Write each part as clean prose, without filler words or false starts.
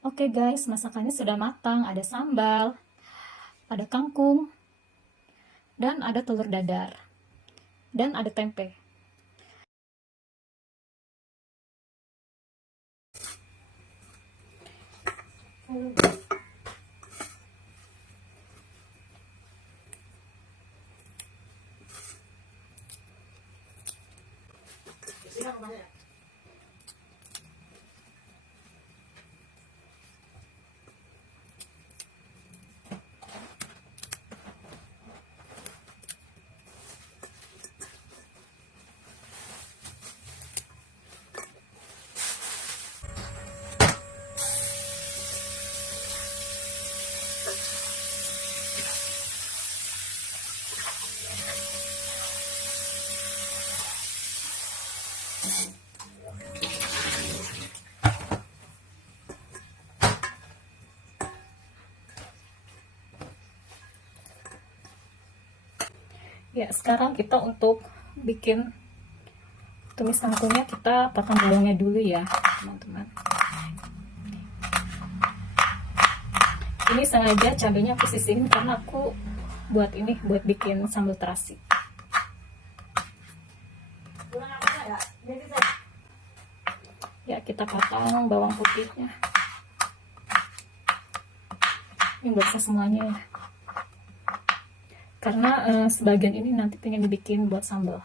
Oke guys, masakannya sudah matang. Ada sambal, ada kangkung, dan ada telur dadar, dan ada tempe. Ya, sekarang kita untuk bikin tumis kangkungnya, kita potong bawangnya dulu ya, teman-teman. Ini sengaja cabenya aku sisihin karena aku buat bikin sambal terasi. Ya, kita potong bawang putihnya. Ini buat semuanya ya. Karena sebagian ini nanti pengen dibikin buat sambal.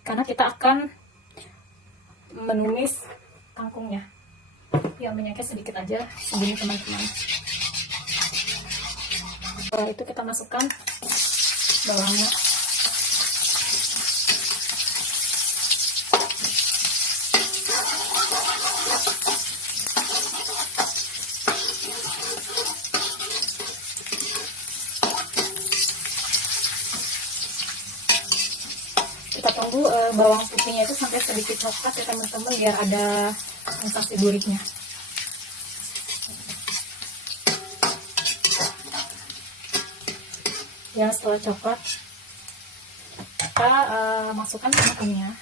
Karena kita akan menumis kangkungnya. Ya, minyaknya sedikit aja, segini teman-teman. Setelah itu kita masukkan bawangnya. Kita tunggu bawang putihnya itu sampai sedikit coklat ya teman-teman, biar ada sensasi gurihnya. Ya, setelah coklat kita masukkan kangkungnya.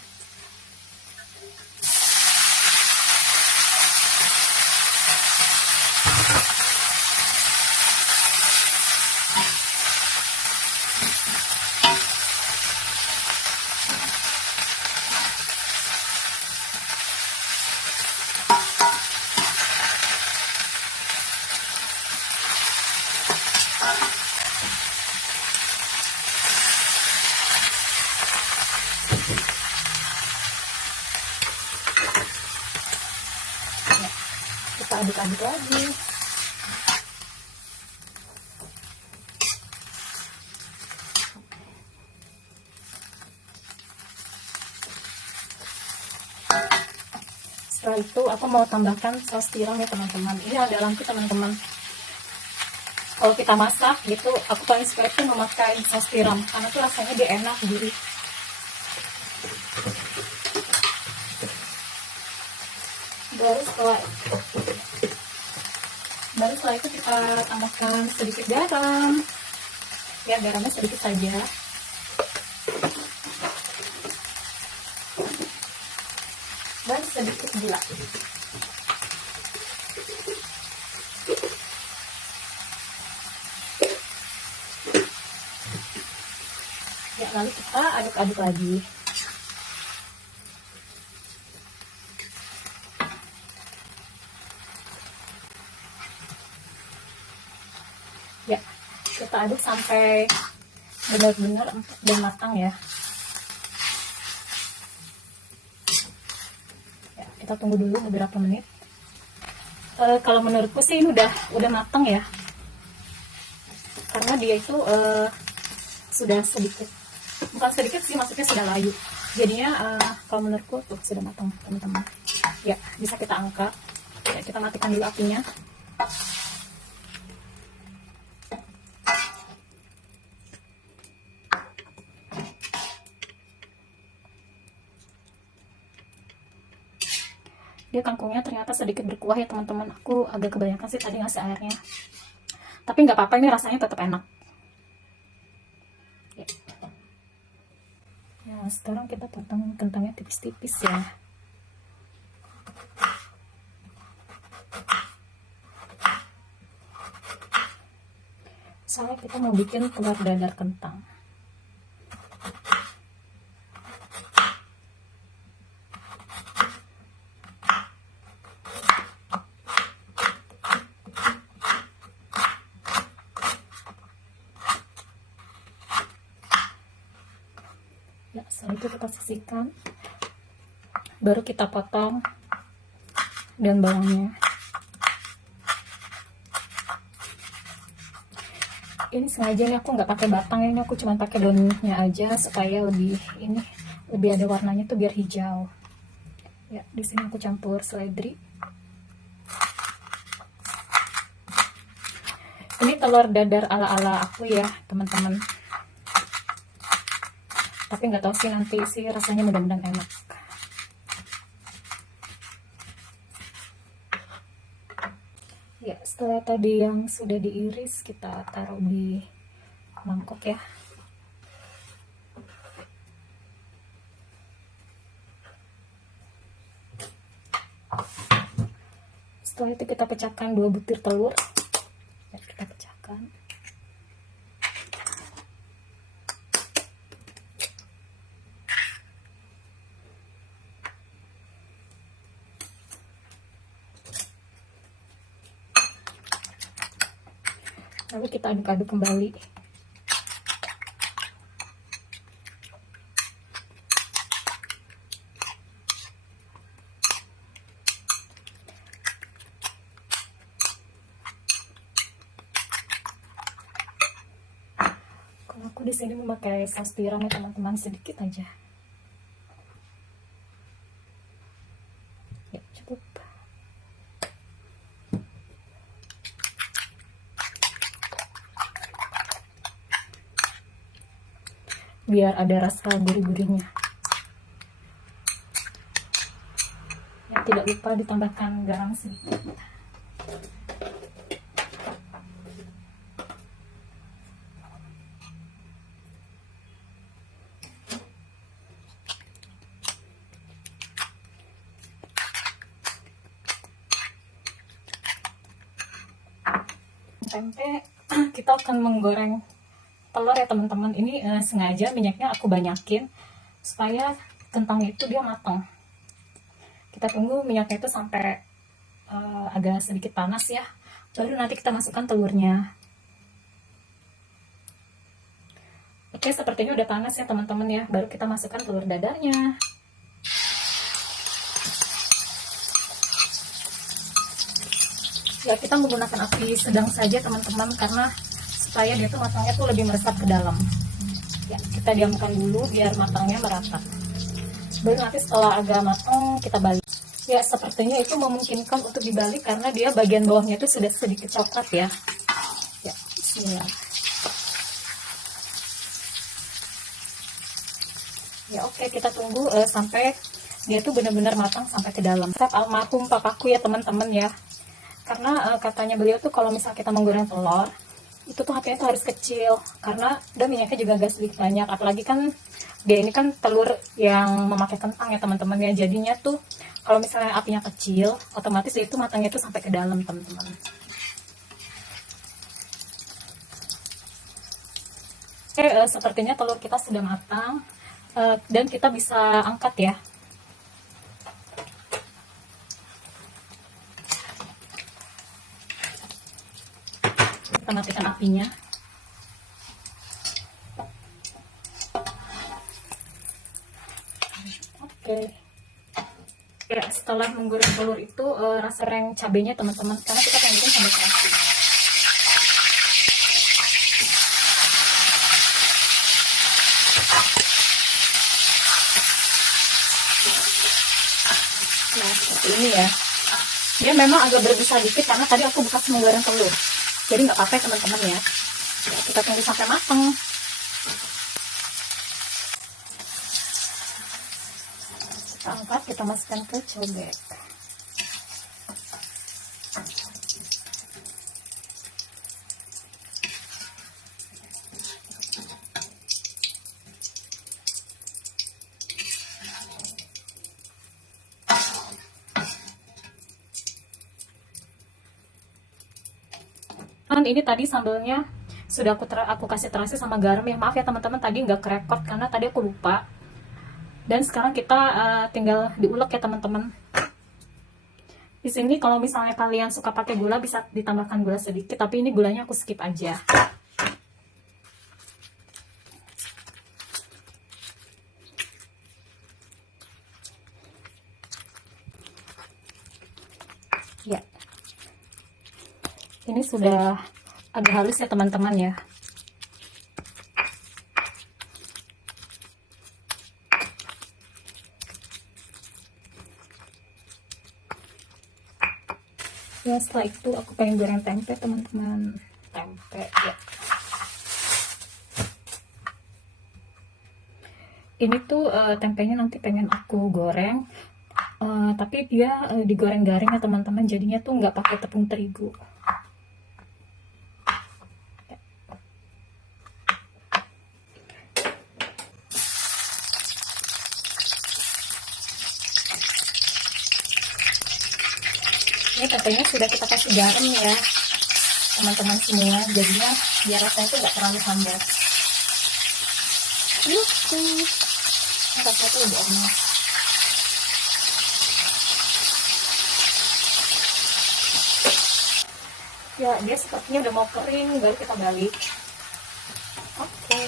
Kita aduk-aduk lagi. Setelah itu aku mau tambahkan saus tiram ya teman-teman. Ini ada lampu teman-teman. Kalau kita masak gitu, aku paling suka itu memakai saus tiram karena tuh rasanya dia enak, gurih. Baru setelah itu kita tambahkan sedikit garam. Ya, garamnya sedikit saja. Dan sedikit gula. Ya, lalu kita aduk-aduk lagi. Ya, kita aduk sampai benar-benar empuk dan matang ya. Ya, kita tunggu dulu beberapa menit. Kalau menurutku sih ini udah matang ya, karena dia itu sudah sedikit, bukan sedikit sih, maksudnya sudah layu. Jadinya kalau menurutku tuh sudah matang teman-teman. Ya, bisa kita angkat. Ya, kita matikan dulu apinya. Dia kangkungnya ternyata sedikit berkuah ya teman-teman. Aku agak kebanyakan sih tadi ngasih airnya, tapi nggak apa-apa, ini rasanya tetap enak ya. Ya, sekarang kita potong kentangnya tipis-tipis ya. Soalnya kita mau bikin telur dadar kentang. Ya, setelah itu kita sisihkan, baru kita potong daun bawangnya. Ini sengaja nih aku nggak pakai batang, ini aku cuma pakai daunnya aja supaya lebih ada warnanya tuh biar hijau. Ya, di sini aku campur seledri. Ini telur dadar ala-ala aku ya, teman-teman. Tapi nggak tahu sih nanti sih rasanya, mudah-mudahan enak. Ya, setelah tadi yang sudah diiris, kita taruh di mangkok ya. Setelah itu kita pecahkan 2 butir telur. Ya, kita pecahkan. Lalu kita aduk-aduk kembali. Kalau aku di sini memakai saus tiram ya teman-teman, sedikit aja. Ya, cukup. Biar ada rasa gurih-gurihnya. Ya, tidak lupa ditambahkan garam sedikit. Tempe, kita akan menggoreng telur ya teman-teman. Ini sengaja minyaknya aku banyakin supaya kentangnya itu dia matang. Kita tunggu minyaknya itu sampai agak sedikit panas ya, baru nanti kita masukkan telurnya. Oke, sepertinya udah panas ya teman-teman ya, baru kita masukkan telur dadarnya. Ya, kita menggunakan api sedang saja teman-teman, karena supaya dia tuh matangnya tuh lebih meresap ke dalam. Ya, kita diamkan dulu biar matangnya merata. Baru nanti setelah agak matang kita balik. Ya, sepertinya itu memungkinkan untuk dibalik karena dia bagian bawahnya itu sudah sedikit coklat ya. Ya, bismillah. Ya, oke, kita tunggu sampai dia tuh benar-benar matang sampai ke dalam. Almarhum papaku ya teman-teman ya. Karena katanya beliau tuh kalau misal kita menggoreng telur, itu tuh apinya tuh harus kecil, karena udah minyaknya juga gak sedikit banyak. Apalagi kan dia ini kan telur yang memakai kentang ya teman-teman ya, jadinya tuh kalau misalnya apinya kecil, otomatis itu matangnya tuh sampai ke dalam teman-teman. Oke, sepertinya telur kita sudah matang, dan kita bisa angkat ya. Kita matikan apinya. Oke. Ya, setelah menggoreng telur itu rasa goreng cabenya teman-teman, karena kita pengen sampai terasi. Nah, seperti ini ya. Dia memang agak berbisa dikit karena tadi aku bekas menggoreng telur. Jadi nggak apa-apa ya teman-teman ya. Kita tunggu sampai matang. Kita angkat, kita masukkan ke cobek. Ini tadi sambelnya sudah aku kasih terasi sama garam ya. Maaf ya teman-teman, tadi nggak kerekord karena tadi aku lupa. Dan sekarang kita tinggal diulek ya teman-teman. Di sini kalau misalnya kalian suka pakai gula bisa ditambahkan gula sedikit, tapi ini gulanya aku skip aja. Ya, ini sudah agak halus ya teman-teman ya. Ya, setelah itu aku pengen goreng tempe teman-teman. Tempe ya. Ini tuh tempenya nanti pengen aku goreng, tapi dia digoreng garing ya teman-teman, jadinya tuh nggak pakai tepung terigu. Ini tempenya sudah kita kasih garam ya teman-teman semua, jadinya biar rasanya itu nggak terlalu hambar. Rasanya tuh lebih enak. Ya, dia sepertinya udah mau kering, baru kita balik. Oke,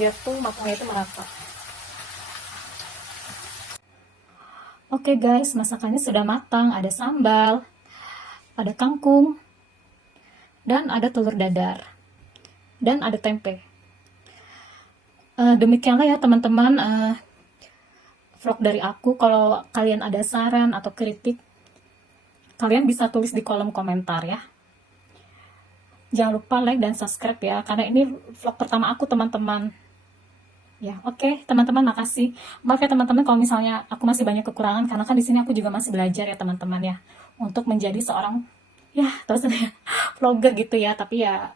biar tuh matangnya itu merata. Oke guys, masakannya sudah matang. Ada sambal, ada kangkung, dan ada telur dadar, dan ada tempe. Demikianlah ya teman-teman vlog dari aku. Kalau kalian ada saran atau kritik, kalian bisa tulis di kolom komentar ya. Jangan lupa like dan subscribe ya, karena ini vlog pertama aku teman-teman. Ya, oke teman-teman, makasih. Maaf ya teman-teman kalau misalnya aku masih banyak kekurangan, karena kan di sini aku juga masih belajar ya teman-teman ya, untuk menjadi seorang ya terus vlogger gitu ya. Tapi ya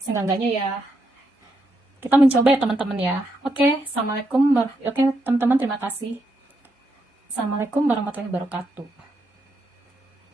seenggaknya ya kita mencoba ya teman-teman ya. Oke, assalamualaikum. Oke teman-teman, terima kasih. Assalamualaikum warahmatullahi wabarakatuh.